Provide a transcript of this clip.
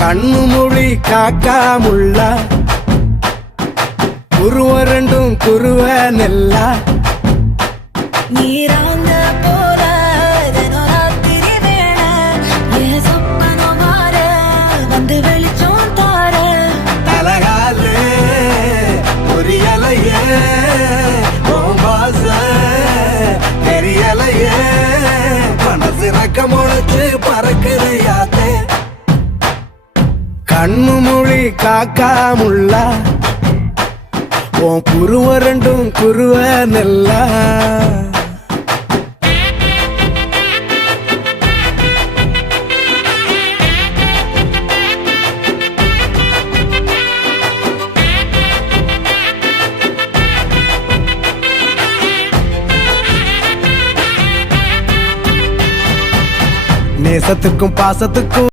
கண்ணு மொழி காக்காமுள்ள குருவ ரெண்டும் குருவ நெல்லா நீராங்க போல தினராத்திரி வேண என் சொப்பனம் மாற வந்து வெளிச்சம் தார தலகாலே பொரியலையே ஓம்பாச தெரியலையே மனசு ரக்க முளைச்சு பறக்குறையாத்தே கண்ணு மொழி காக்காமுள்ள உன் குருவ ரெண்டும் குருவ நெல்லா நேசத்துக்கும் பாசத்துக்கும்